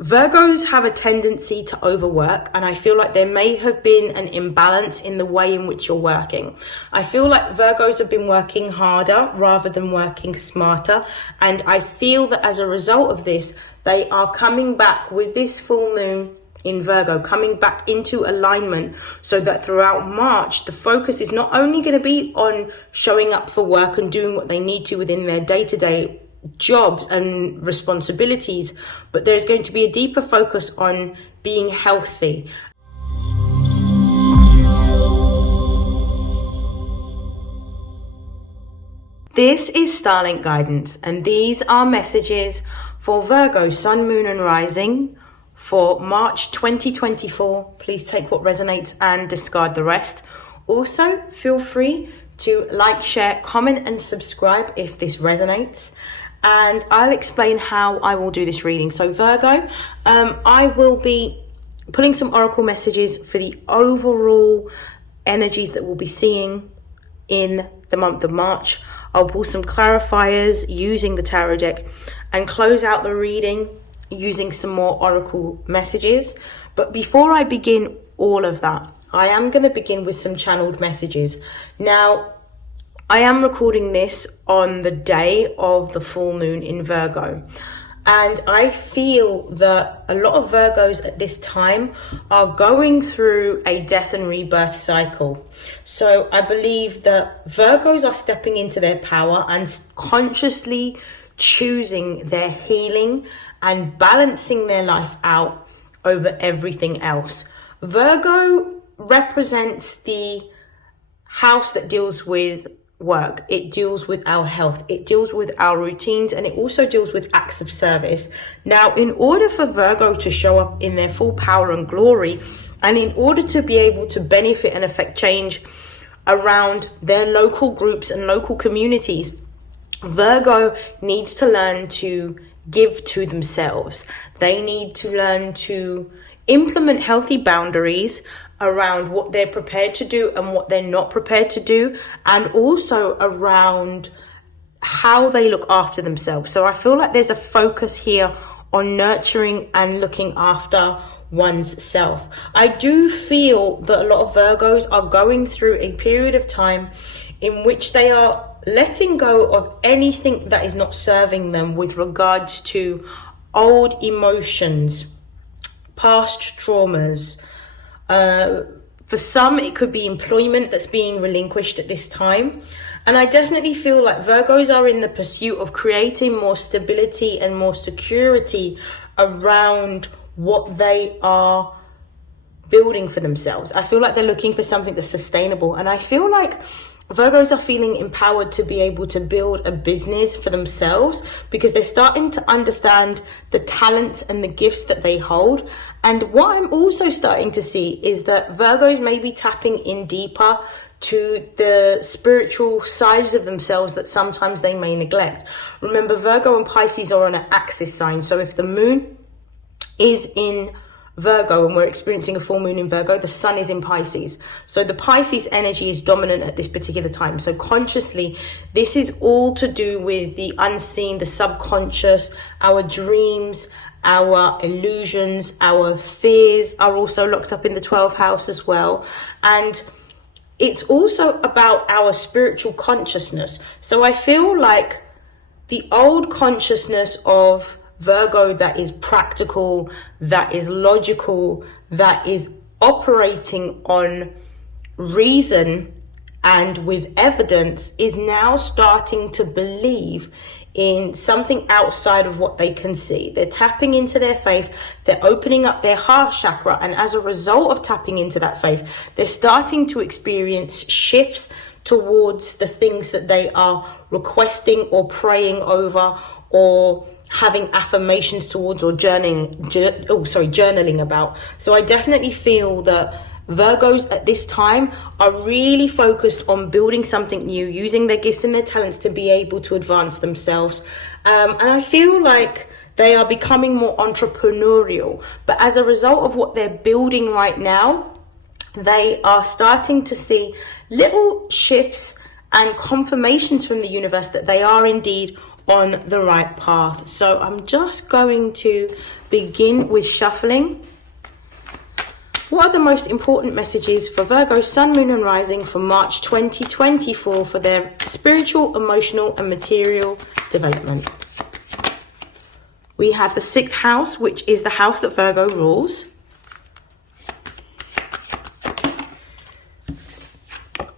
Virgos have a tendency to overwork, and I feel like there may have been an imbalance in the way in which you're working. I feel like Virgos have been working harder rather than working smarter, and I feel that as a result of this, they are coming back with this full moon in Virgo, coming back into alignment, so that throughout March, the focus is not only going to be on showing up for work and doing what they need to within their day-to-day jobs and responsibilities, but there's going to be a deeper focus on being healthy. This is StarLink guidance, and these are messages for Virgo, Sun, Moon and Rising for March 2024. Please take what resonates and discard the rest. Also, feel free to like, share, comment and subscribe if this resonates. And I'll explain how I will do this reading. So Virgo, I will be putting some oracle messages for the overall energy that we'll be seeing in the month of March. I'll pull some clarifiers using the tarot deck and close out the reading using some more oracle messages. But before I begin all of that, I am going to begin with some channeled messages. Now, I am recording this on the day of the full moon in Virgo, and I feel that a lot of Virgos at this time are going through a death and rebirth cycle. So I believe that Virgos are stepping into their power and consciously choosing their healing and balancing their life out over everything else. Virgo represents the house that deals with work. It deals with our health, it deals with our routines, and it also deals with acts of service. Now, in order for Virgo to show up in their full power and glory, and in order to be able to benefit and affect change around their local groups and local communities, Virgo needs to learn to give to themselves. They need to learn to implement healthy boundaries around what they're prepared to do and what they're not prepared to do, and also around how they look after themselves. So I feel like there's a focus here on nurturing and looking after one's self. I do feel that a lot of Virgos are going through a period of time in which they are letting go of anything that is not serving them with regards to old emotions, past traumas. For some, it could be employment that's being relinquished at this time. And I definitely feel like Virgos are in the pursuit of creating more stability and more security around what they are building for themselves. I feel like they're looking for something that's sustainable. And I feel like Virgos are feeling empowered to be able to build a business for themselves, because they're starting to understand the talents and the gifts that they hold. And what I'm also starting to see is that Virgos may be tapping in deeper to the spiritual sides of themselves that sometimes they may neglect. Remember, Virgo and Pisces are on an axis sign. So if the moon is in Virgo and we're experiencing a full moon in Virgo, the sun is in Pisces. So the Pisces energy is dominant at this particular time. So consciously, this is all to do with the unseen, the subconscious, our dreams, our illusions, our fears are also locked up in the 12th house as well. And it's also about our spiritual consciousness. So I feel like the old consciousness of Virgo that is practical, that is logical, that is operating on reason and with evidence is now starting to believe in something outside of what they can see. They're tapping into their faith, they're opening up their heart chakra, and as a result of tapping into that faith, they're starting to experience shifts towards the things that they are requesting or praying over or having affirmations towards or journaling about. So I definitely feel that Virgos at this time are really focused on building something new, using their gifts and their talents to be able to advance themselves. And I feel like they are becoming more entrepreneurial. But as a result of what they're building right now, they are starting to see little shifts and confirmations from the universe that they are indeed on the right path. So I'm just going to begin with shuffling. What are the most important messages for Virgo, Sun, Moon and Rising for March 2024 for their spiritual, emotional and material development? We have the 6th house, which is the house that Virgo rules.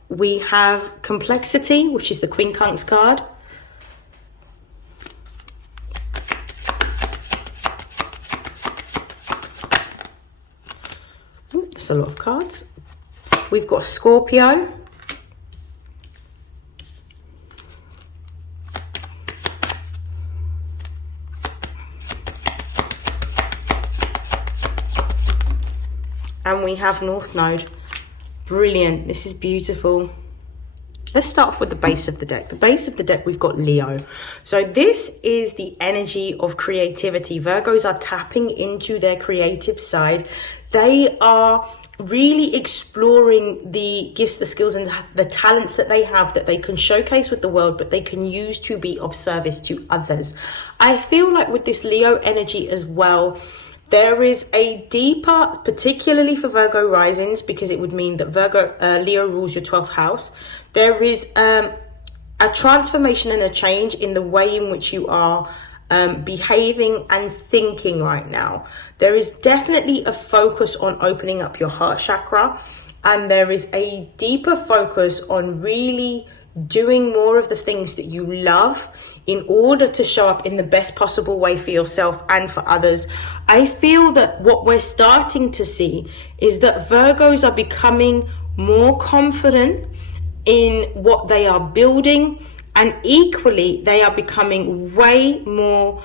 We have complexity, which is the Quincunx card. That's a lot of cards. We've got Scorpio. And we have North Node. Brilliant. This is beautiful. Let's start off with the base of the deck. The base of the deck, we've got Leo. So this is the energy of creativity. Virgos are tapping into their creative side. They are really exploring the gifts, the skills and the talents that they have that they can showcase with the world, but they can use to be of service to others. I feel like with this Leo energy as well, there is a deeper, particularly for Virgo risings, because it would mean that Leo rules your 12th house. There is a transformation and a change in the way in which you are behaving and thinking right now. There is definitely a focus on opening up your heart chakra, and there is a deeper focus on really doing more of the things that you love in order to show up in the best possible way for yourself and for others. I feel that what we're starting to see is that Virgos are becoming more confident in what they are building, and equally they are becoming way more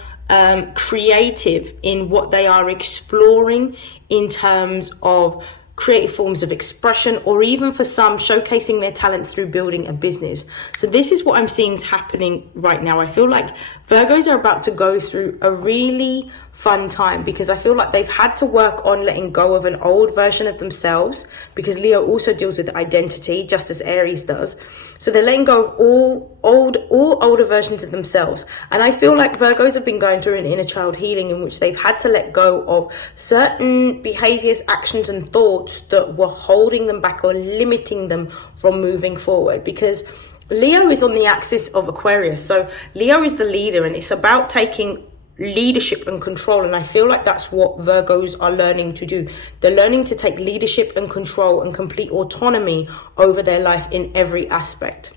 creative in what they are exploring in terms of creative forms of expression, or even for some showcasing their talents through building a business. So this is what I'm seeing is happening right now. I feel like Virgos are about to go through a really fun time, because I feel like they've had to work on letting go of an old version of themselves, because Leo also deals with identity just as Aries does. So they're letting go of all older versions of themselves. And I feel like Virgos have been going through an inner child healing in which they've had to let go of certain behaviors, actions and thoughts that were holding them back or limiting them from moving forward, because Leo is on the axis of Aquarius. So Leo is the leader, and it's about taking leadership and control, and I feel like that's what Virgos are learning to do. They're learning to take leadership and control and complete autonomy over their life in every aspect.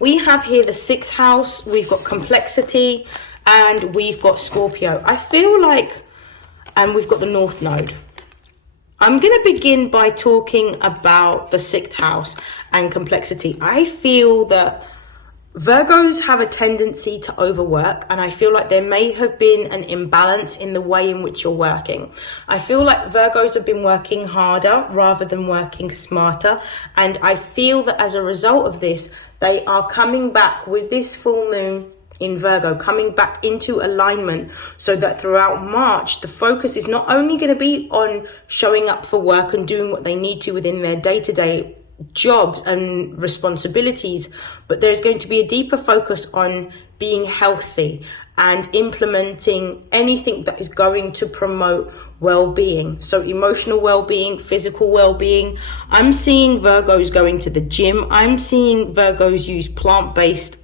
We have here the 6th house, we've got complexity, and we've got Scorpio. I feel like, and we've got the North Node. I'm going to begin by talking about the 6th house and complexity. I feel that Virgos have a tendency to overwork, and I feel like there may have been an imbalance in the way in which you're working. I feel like Virgos have been working harder rather than working smarter, and I feel that as a result of this, they are coming back with this full moon in Virgo, coming back into alignment, so that throughout March, the focus is not only going to be on showing up for work and doing what they need to within their day-to-day jobs and responsibilities, but there's going to be a deeper focus on being healthy and implementing anything that is going to promote well-being. So emotional well-being, physical well-being. I'm seeing Virgos going to the gym. I'm seeing Virgos use plant-based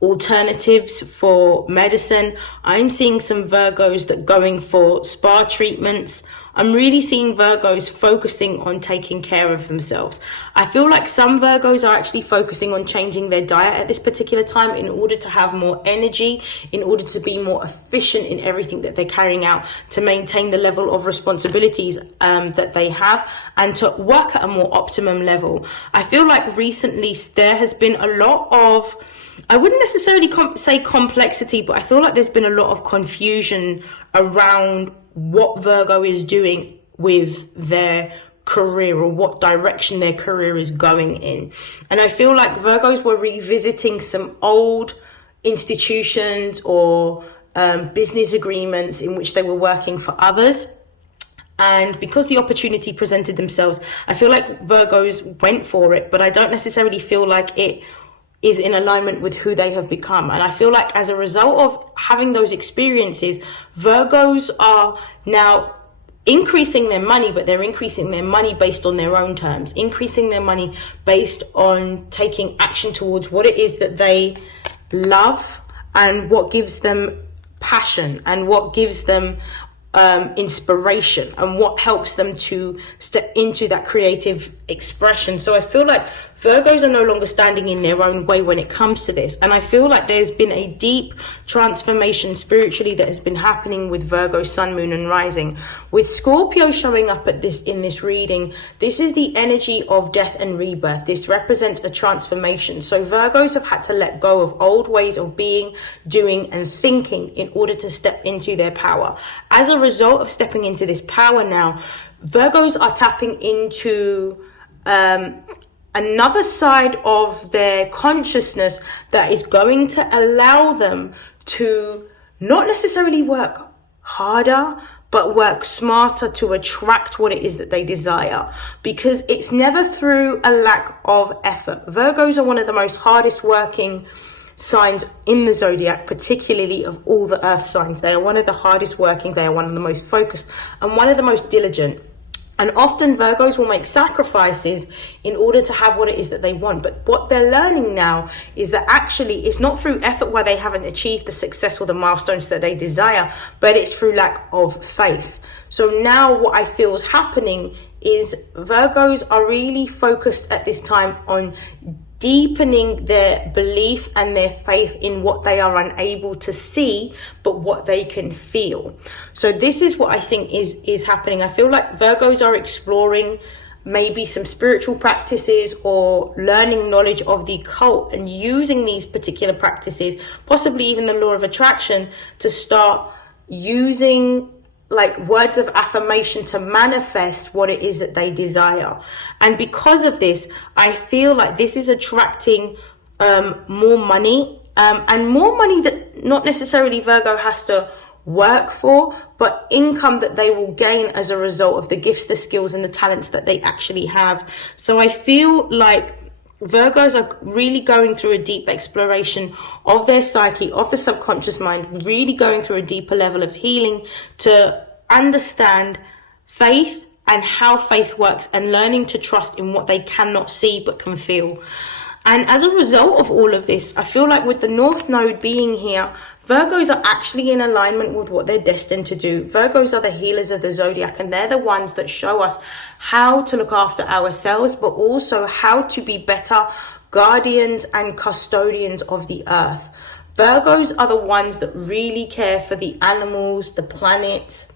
alternatives for medicine. I'm seeing some Virgos that going for spa treatments. I'm really seeing Virgos focusing on taking care of themselves. I feel like some Virgos are actually focusing on changing their diet at this particular time in order to have more energy, in order to be more efficient in everything that they're carrying out, to maintain the level of responsibilities that they have, and to work at a more optimum level. I feel like recently there has been a lot of, I wouldn't necessarily say complexity, but I feel like there's been a lot of confusion around what Virgo is doing with their career, or what direction their career is going in. And I feel like Virgos were revisiting some old institutions or business agreements in which they were working for others. And because the opportunity presented themselves, I feel like Virgos went for it, but I don't necessarily feel like it is in alignment with who they have become. And I feel like as a result of having those experiences, Virgos are now increasing their money, but they're increasing their money based on their own terms, increasing their money based on taking action towards what it is that they love and what gives them passion and what gives them inspiration and what helps them to step into that creative expression. So I feel like Virgos are no longer standing in their own way when it comes to this. And I feel like there's been a deep transformation spiritually that has been happening with Virgo, Sun, Moon and Rising. With Scorpio showing up at this in this reading, this is the energy of death and rebirth. This represents a transformation. So Virgos have had to let go of old ways of being, doing and thinking in order to step into their power. As a result of stepping into this power now, Virgos are tapping into another side of their consciousness that is going to allow them to not necessarily work harder, but work smarter to attract what it is that they desire, because it's never through a lack of effort. Virgos are one of the most hardest working signs in the zodiac, particularly of all the earth signs. They are one of the hardest working, they are one of the most focused and one of the most diligent. And often Virgos will make sacrifices in order to have what it is that they want. But what they're learning now is that actually it's not through effort where they haven't achieved the success or the milestones that they desire, but it's through lack of faith. So now what I feel is happening is Virgos are really focused at this time on deepening their belief and their faith in what they are unable to see, but what they can feel. So this is what I think is happening. I feel like Virgos are exploring maybe some spiritual practices or learning knowledge of the occult and using these particular practices, possibly even the law of attraction, to start using like words of affirmation to manifest what it is that they desire. And because of this, I feel like this is attracting more money and more money that not necessarily Virgo has to work for, but income that they will gain as a result of the gifts, the skills and the talents that they actually have. So I feel like Virgos are really going through a deep exploration of their psyche, of the subconscious mind, really going through a deeper level of healing to understand faith and how faith works and learning to trust in what they cannot see but can feel. And as a result of all of this, I feel like with the North Node being here, Virgos are actually in alignment with what they're destined to do. Virgos are the healers of the zodiac, and they're the ones that show us how to look after ourselves, but also how to be better guardians and custodians of the earth. Virgos are the ones that really care for the animals, the planets,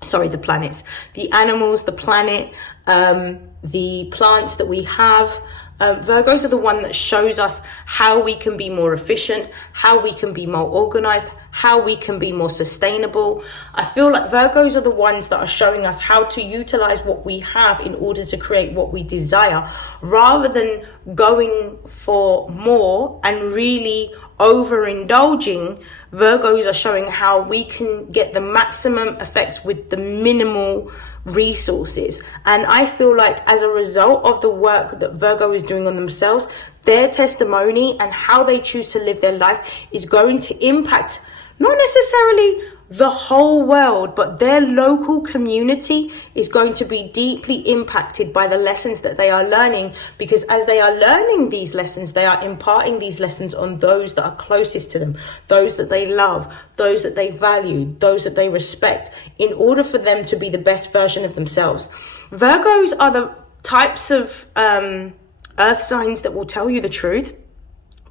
the animals, the planet, the plants that we have. Virgos are the one that shows us how we can be more efficient, how we can be more organized, how we can be more sustainable. I feel like Virgos are the ones that are showing us how to utilize what we have in order to create what we desire, rather than going for more and really overindulging. Virgos are showing how we can get the maximum effects with the minimal resources. And I feel like as a result of the work that Virgo is doing on themselves, their testimony and how they choose to live their life is going to impact not necessarily the whole world, but their local community is going to be deeply impacted by the lessons that they are learning, because as they are learning these lessons, they are imparting these lessons on those that are closest to them, those that they love, those that they value, those that they respect, in order for them to be the best version of themselves. Virgos are the types of earth signs that will tell you the truth,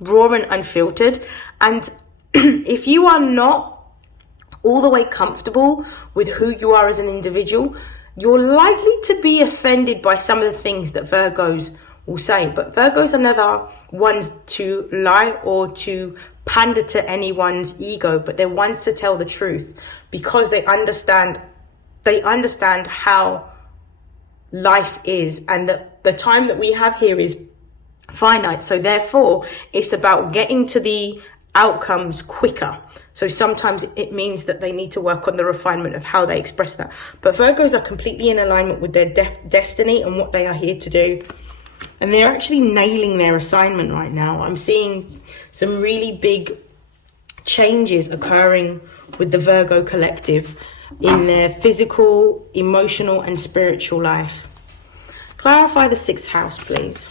raw and unfiltered. And if you are not all the way comfortable with who you are as an individual, you're likely to be offended by some of the things that Virgos will say. But Virgos are never ones to lie or to pander to anyone's ego, but they're ones to tell the truth, because they understand how life is, and that the time that we have here is finite. So therefore, it's about getting to the outcomes quicker. So sometimes it means that they need to work on the refinement of how they express that. But Virgos are completely in alignment with their destiny and what they are here to do. And they're actually nailing their assignment right now. I'm seeing some really big changes occurring with the Virgo collective in their physical, emotional, and spiritual life. Clarify the 6th house, please.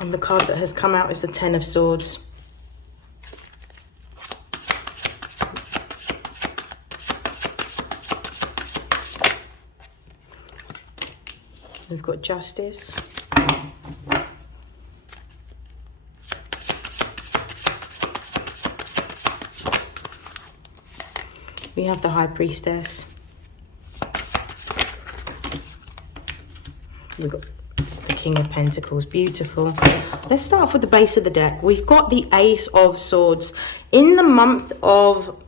And the card that has come out is the 10 of Swords. We've got Justice. We have the High Priestess. We've got the King of Pentacles. Beautiful. Let's start off with the base of the deck. We've got the Ace of Swords. In the month of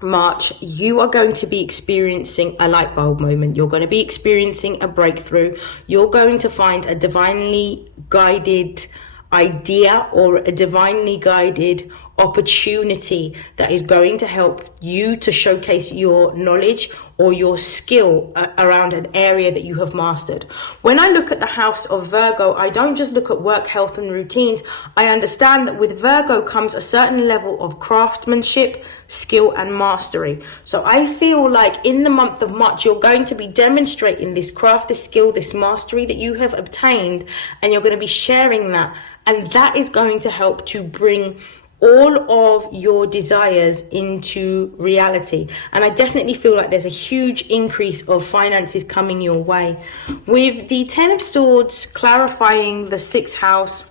March, you are going to be experiencing a light bulb moment. You're going to be experiencing a breakthrough. You're going to find a divinely guided idea or a divinely guided opportunity that is going to help you to showcase your knowledge or your skill around an area that you have mastered. When I look at the house of Virgo, I don't just look at work, health, and routines. I understand that with Virgo comes a certain level of craftsmanship, skill, and mastery. So I feel like in the month of March, you're going to be demonstrating this craft, this skill, this mastery that you have obtained, and you're going to be sharing that. And that is going to help to bring all of your desires into reality. And I definitely feel like there's a huge increase of finances coming your way. With the 10 of Swords clarifying the 6th house,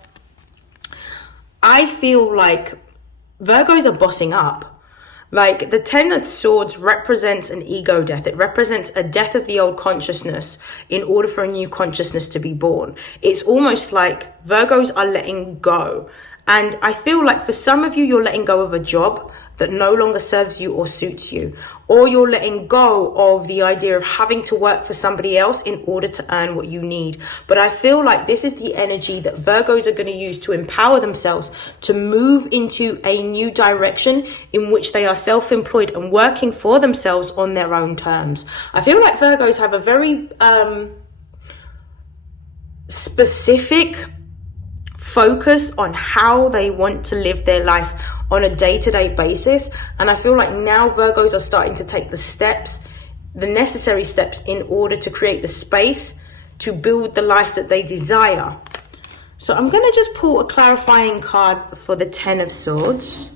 I feel like Virgos are bossing up. Like the 10 of Swords represents an ego death. It represents a death of the old consciousness in order for a new consciousness to be born. It's almost like Virgos are letting go. And I feel like for some of you, you're letting go of a job that no longer serves you or suits you. Or you're letting go of the idea of having to work for somebody else in order to earn what you need. But I feel like this is the energy that Virgos are going to use to empower themselves to move into a new direction in which they are self-employed and working for themselves on their own terms. I feel like Virgos have a very specific focus on how they want to live their life on a day-to-day basis. And I feel like now Virgos are starting to take the steps, the necessary steps in order to create the space to build the life that they desire. So I'm going to just pull a clarifying card for the 10 of Swords.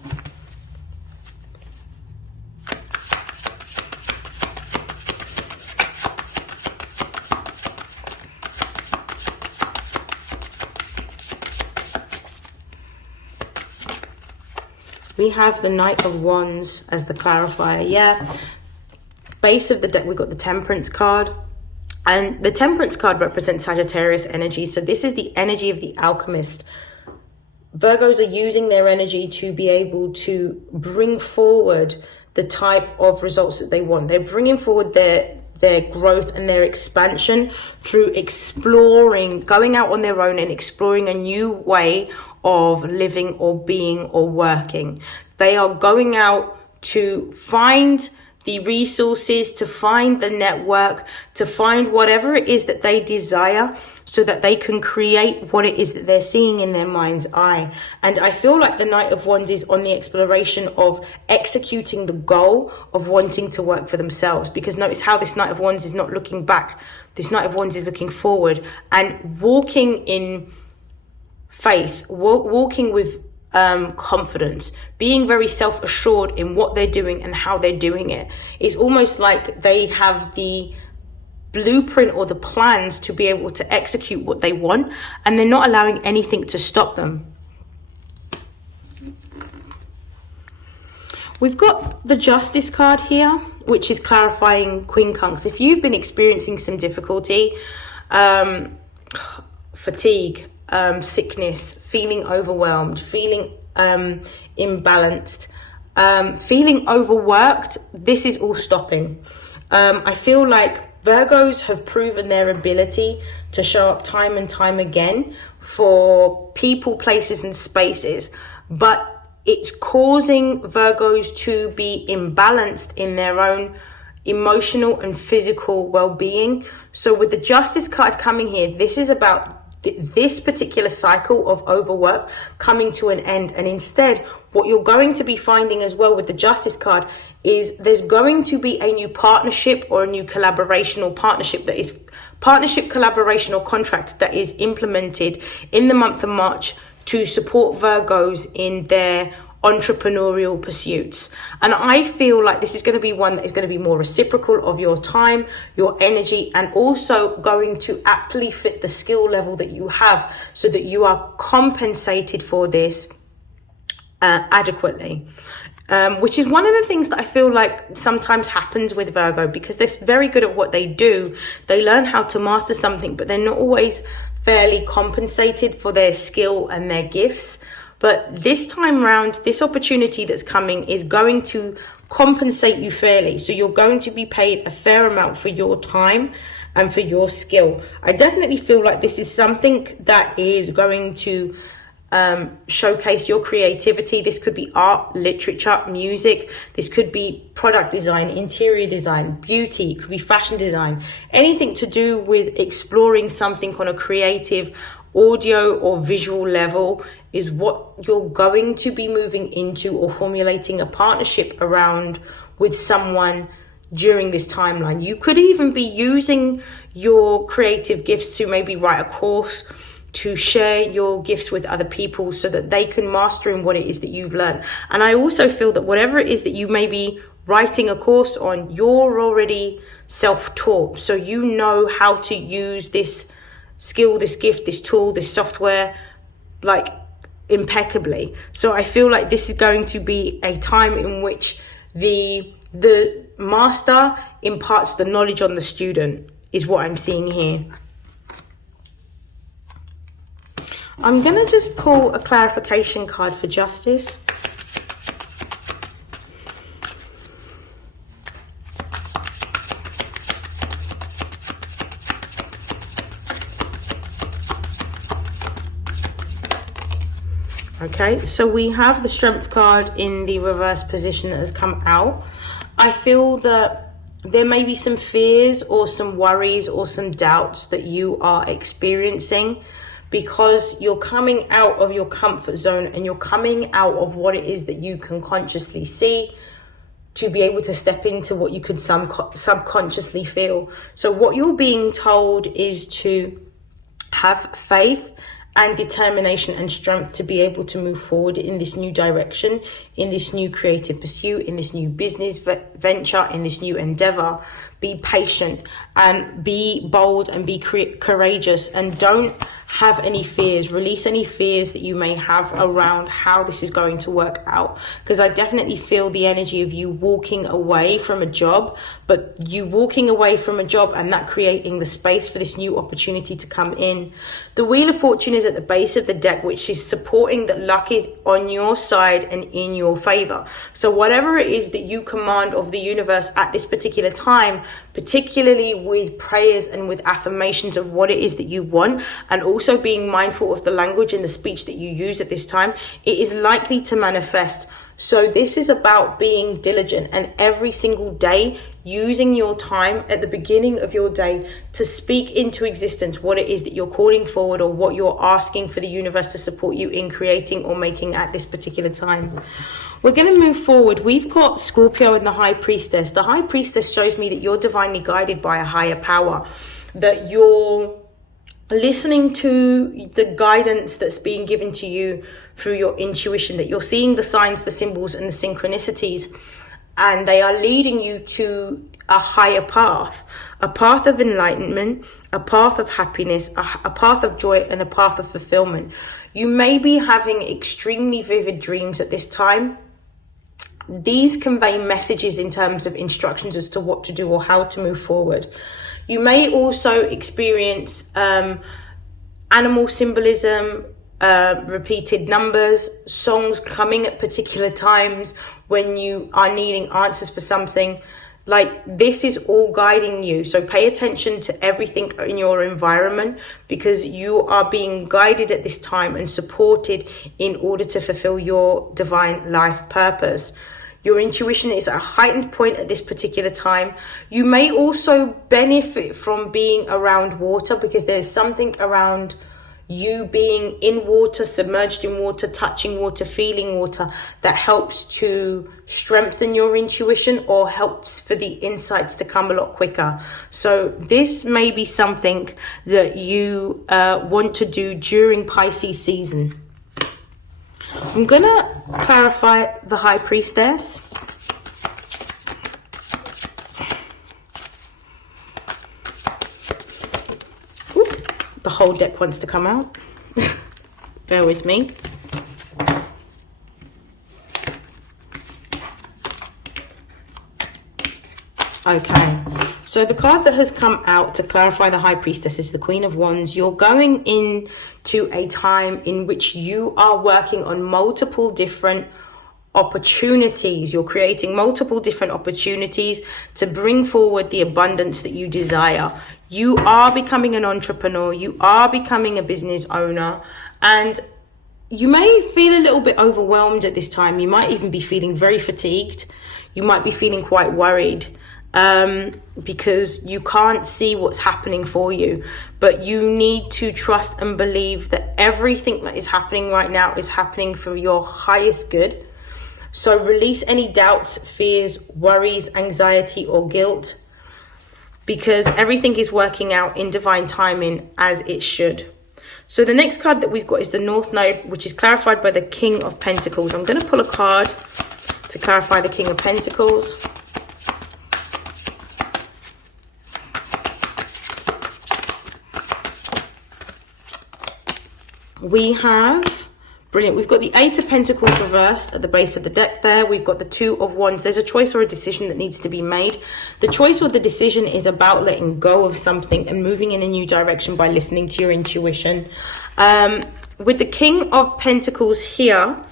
We have the Knight of Wands as the clarifier. Yeah. Base of the deck, we've got the Temperance card. And the Temperance card represents Sagittarius energy. So this is the energy of the alchemist. Virgos are using their energy to be able to bring forward the type of results that they want. They're bringing forward their growth and their expansion through exploring, going out on their own and exploring a new way of living or being or working. They are going out to find the resources, to find the network, to find whatever it is that they desire so that they can create what it is that they're seeing in their mind's eye. And I feel like the Knight of Wands is on the exploration of executing the goal of wanting to work for themselves. Because notice how this Knight of Wands is not looking back. This Knight of Wands is looking forward and walking in faith, walking with confidence, being very self-assured in what they're doing and how they're doing it. It's almost like they have the blueprint or the plans to be able to execute what they want, and they're not allowing anything to stop them. We've got the Justice card here, which is clarifying quincunx. If you've been experiencing some difficulty, fatigue, sickness, feeling overwhelmed, feeling imbalanced, feeling overworked, this is all stopping. I feel like Virgos have proven their ability to show up time and time again for people, places, and spaces, but it's causing Virgos to be imbalanced in their own emotional and physical well-being. So with the Justice card coming here, this is about this particular cycle of overwork coming to an end. And instead, what you're going to be finding as well with the Justice card is there's going to be a new partnership or a new collaboration or collaboration or contract that is implemented in the month of March to support Virgos in their entrepreneurial pursuits. And I feel like this is going to be one that is going to be more reciprocal of your time, your energy, and also going to aptly fit the skill level that you have so that you are compensated for this adequately. Which is one of the things that I feel like sometimes happens with Virgo, because they're very good at what they do. They learn how to master something, but they're not always fairly compensated for their skill and their gifts. But this time round, this opportunity that's coming is going to compensate you fairly. So you're going to be paid a fair amount for your time and for your skill. I definitely feel like this is something that is going to showcase your creativity. This could be art, literature, music. This could be product design, interior design, beauty. It could be fashion design. Anything to do with exploring something on a creative audio or visual level is what you're going to be moving into or formulating a partnership around with someone during this timeline. You could even be using your creative gifts to maybe write a course, to share your gifts with other people so that they can master in what it is that you've learned. And I also feel that whatever it is that you may be writing a course on, you're already self-taught. So you know how to use this skill, this gift, this tool, this software, like impeccably. So I feel like this is going to be a time in which the master imparts the knowledge on the student, is what I'm seeing here. I'm going to just pull a clarification card for Justice. Okay, so we have the Strength card in the reverse position that has come out. I feel that there may be some fears or some worries or some doubts that you are experiencing, because you're coming out of your comfort zone and you're coming out of what it is that you can consciously see to be able to step into what you could subconsciously feel. So what you're being told is to have faith and determination and strength to be able to move forward in this new direction, in this new creative pursuit, in this new business venture, in this new endeavor. Be patient and be bold and be courageous, and don't have any fears. Release any fears that you may have around how this is going to work out, because I definitely feel the energy of you walking away from a job, but you walking away from a job and that creating the space for this new opportunity to come in. The Wheel of Fortune is at the base of the deck, which is supporting that luck is on your side and in your favor. So whatever it is that you command of the universe at this particular time, particularly with prayers and with affirmations of what it is that you want, and also being mindful of the language and the speech that you use at this time, it is likely to manifest. So this is about being diligent, and every single day using your time at the beginning of your day to speak into existence what it is that you're calling forward, or what you're asking for the universe to support you in creating or making at this particular time. We're going to move forward. We've got Scorpio and the High Priestess. The High Priestess shows me that you're divinely guided by a higher power, that you're listening to the guidance that's being given to you through your intuition, that you're seeing the signs, the symbols, and the synchronicities, and they are leading you to a higher path, a path of enlightenment, a path of happiness, a path of joy, and a path of fulfillment. You may be having extremely vivid dreams at this time. These convey messages in terms of instructions as to what to do or how to move forward. You may also experience animal symbolism, repeated numbers, songs coming at particular times when you are needing answers for something. Like, this is all guiding you. So pay attention to everything in your environment, because you are being guided at this time and supported in order to fulfill your divine life purpose. Your intuition is at a heightened point at this particular time. You may also benefit from being around water, because there's something around you being in water, submerged in water, touching water, feeling water, that helps to strengthen your intuition or helps for the insights to come a lot quicker. So this may be something that you want to do during Pisces season. I'm gonna clarify the High Priestess. The whole deck wants to come out. Bear with me. Okay, so the card that has come out to clarify the High Priestess is the Queen of Wands. You're going into a time in which you are working on multiple different opportunities. You're creating multiple different opportunities to bring forward the abundance that you desire. You are becoming an entrepreneur. You are becoming a business owner, and you may feel a little bit overwhelmed at this time. You might even be feeling very fatigued. You might be feeling quite worried because you can't see what's happening for you. But you need to trust and believe that everything that is happening right now is happening for your highest good. So release any doubts, fears, worries, anxiety, or guilt, because everything is working out in divine timing as it should. So the next card that we've got is the North Node, which is clarified by the King of Pentacles. I'm going to pull a card to clarify the King of Pentacles. We have, brilliant, we've got the Eight of Pentacles reversed at the base of the deck there. We've got the Two of Wands. There's a choice or a decision that needs to be made. The choice or the decision is about letting go of something and moving in a new direction by listening to your intuition. With the King of Pentacles here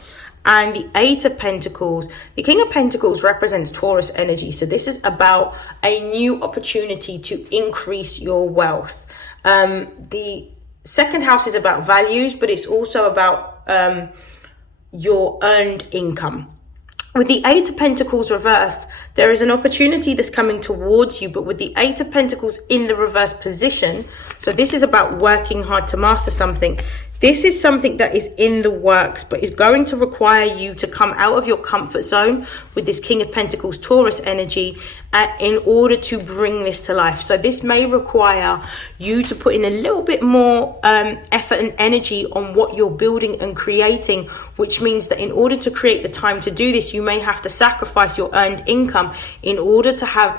and the Eight of Pentacles, the King of Pentacles represents Taurus energy. So this is about a new opportunity to increase your wealth. The second house is about values, but it's also about your earned income. With the Eight of Pentacles reversed, there is an opportunity that's coming towards you, but with the Eight of Pentacles in the reverse position, so this is about working hard to master something. This is something that is in the works, but is going to require you to come out of your comfort zone with this King of Pentacles Taurus energy in order to bring this to life. So this may require you to put in a little bit more effort and energy on what you're building and creating, which means that in order to create the time to do this, you may have to sacrifice your earned income in order to have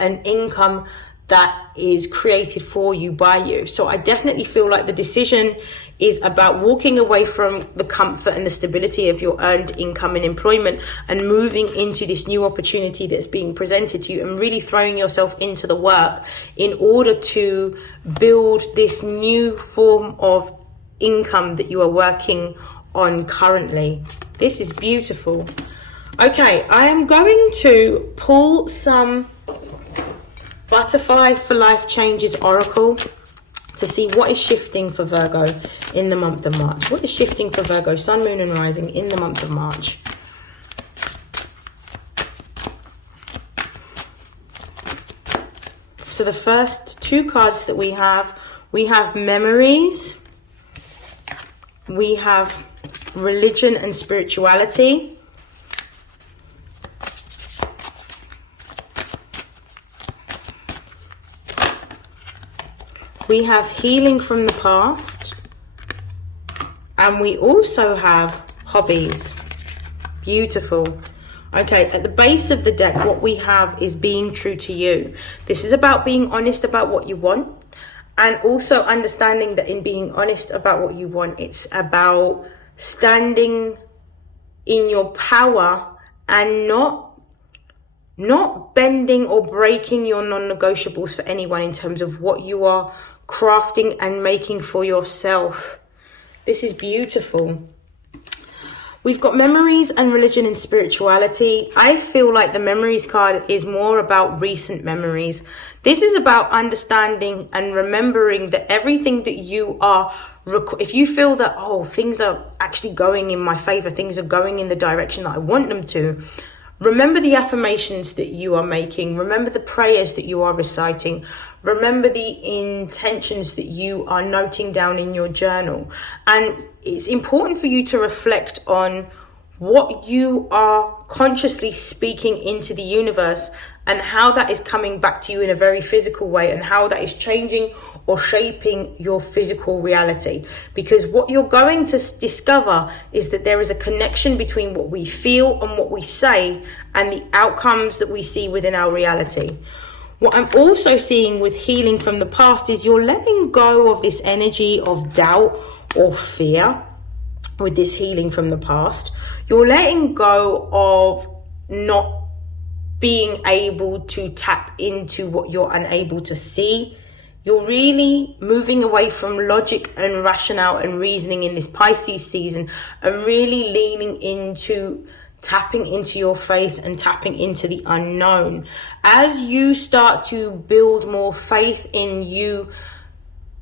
an income that is created for you by you. So I definitely feel like the decision is about walking away from the comfort and the stability of your earned income and employment and moving into this new opportunity that's being presented to you, and really throwing yourself into the work in order to build this new form of income that you are working on currently. This is beautiful. Okay, I am going to pull some Butterfly for Life Changes Oracle to see what is shifting for Virgo in the month of March. What is shifting for Virgo, Sun, Moon and Rising in the month of March? So the first two cards that we have memories, we have religion and spirituality, we have healing from the past, and we also have hobbies. Beautiful. Okay, at the base of the deck, what we have is being true to you. This is about being honest about what you want, and also understanding that in being honest about what you want, it's about standing in your power and not bending or breaking your non-negotiables for anyone in terms of what you are crafting and making for yourself. This is beautiful. We've got memories and religion and spirituality. I feel like the memories card is more about recent memories. This is about understanding and remembering that everything that you are, if you feel that, oh, things are actually going in my favor, things are going in the direction that I want them to, remember the affirmations that you are making. Remember the prayers that you are reciting. Remember the intentions that you are noting down in your journal. And it's important for you to reflect on what you are consciously speaking into the universe and how that is coming back to you in a very physical way, and how that is changing or shaping your physical reality. Because what you're going to discover is that there is a connection between what we feel and what we say and the outcomes that we see within our reality. What I'm also seeing with healing from the past is you're letting go of this energy of doubt or fear with this healing from the past. You're letting go of not being able to tap into what you're unable to see. You're really moving away from logic and rationale and reasoning in this Pisces season, and really leaning into tapping into your faith and tapping into the unknown. As you start to build more faith in you,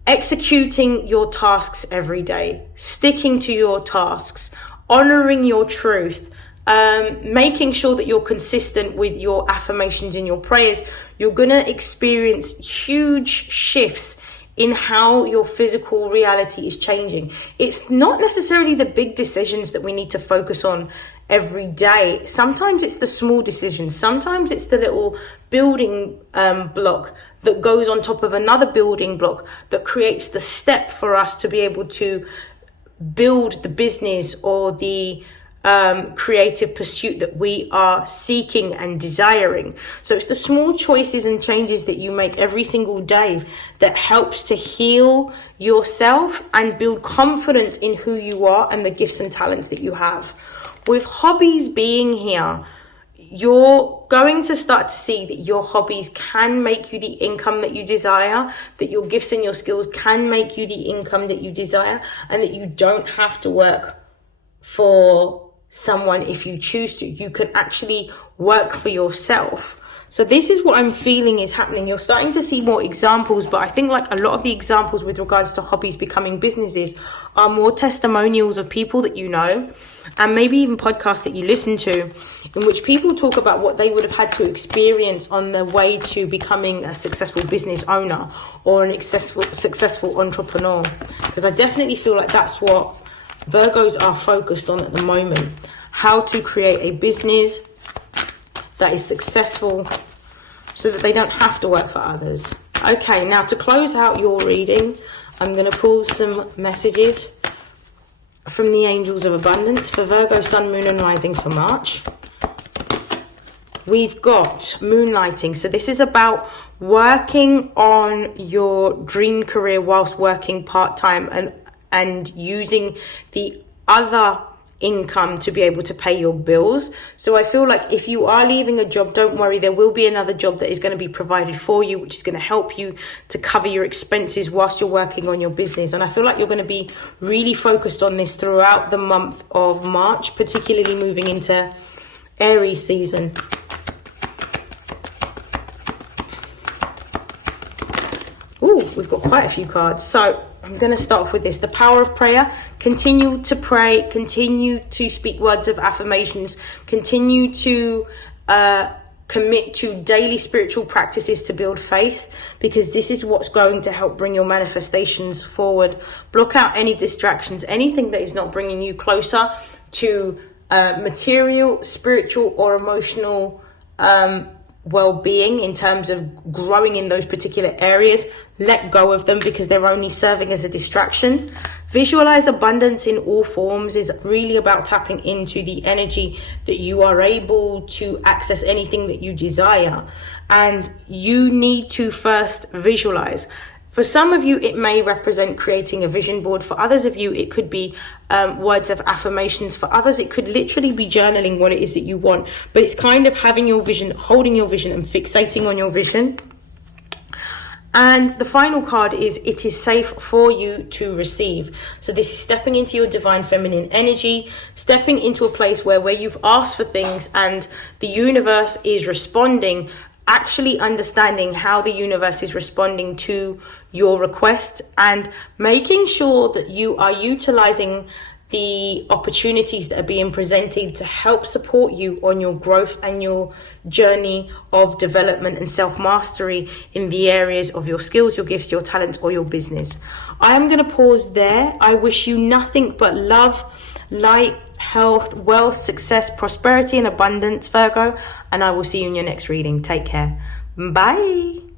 executing your tasks every day, sticking to your tasks, honoring your truth, making sure that you're consistent with your affirmations and your prayers, you're going to experience huge shifts in how your physical reality is changing. It's not necessarily the big decisions that we need to focus on every day. Sometimes it's the small decisions. Sometimes it's the little building block that goes on top of another building block that creates the step for us to be able to build the business or the creative pursuit that we are seeking and desiring. So it's the small choices and changes that you make every single day that helps to heal yourself and build confidence in who you are and the gifts and talents that you have. With hobbies being here, you're going to start to see that your hobbies can make you the income that you desire, that your gifts and your skills can make you the income that you desire, and that you don't have to work for someone if you choose to. You can actually work for yourself. So this is what I'm feeling is happening. You're starting to see more examples, but I think like a lot of the examples with regards to hobbies becoming businesses are more testimonials of people that you know, and maybe even podcasts that you listen to, in which people talk about what they would have had to experience on their way to becoming a successful business owner or an successful entrepreneur. Because I definitely feel like that's what Virgos are focused on at the moment. How to create a business that is successful so that they don't have to work for others. Okay, now to close out your reading, I'm going to pull some messages from the Angels of Abundance for Virgo, Sun, Moon and Rising for March. We've got moonlighting. So this is about working on your dream career whilst working part-time and using the other income to be able to pay your bills. So I feel like if you are leaving a job, don't worry, there will be another job that is going to be provided for you, which is going to help you to cover your expenses whilst you're working on your business. And I feel like you're going to be really focused on this throughout the month of March, particularly moving into Aries season. Ooh, we've got quite a few cards. So I'm going to start off with this. The power of prayer. Continue to pray. Continue to speak words of affirmations. Continue to commit to daily spiritual practices to build faith, because this is what's going to help bring your manifestations forward. Block out any distractions, anything that is not bringing you closer to material, spiritual or emotional well-being in terms of growing in those particular areas. Let go of them because they're only serving as a distraction. Visualize abundance in all forms is really about tapping into the energy that you are able to access anything that you desire, and you need to first visualize. For some of you, it may represent creating a vision board. For others of you, it could be words of affirmations. For others, it could literally be journaling what it is that you want. But it's kind of having your vision, holding your vision and fixating on your vision. And the final card is it is safe for you to receive. So this is stepping into your divine feminine energy, stepping into a place where you've asked for things and the universe is responding, actually understanding how the universe is responding to your request and making sure that you are utilizing the opportunities that are being presented to help support you on your growth and your journey of development and self-mastery in the areas of your skills, your gifts, your talents, or your business. I am going to pause there. I wish you nothing but love, light, health, wealth, success, prosperity, and abundance, Virgo, and I will see you in your next reading. Take care. Bye.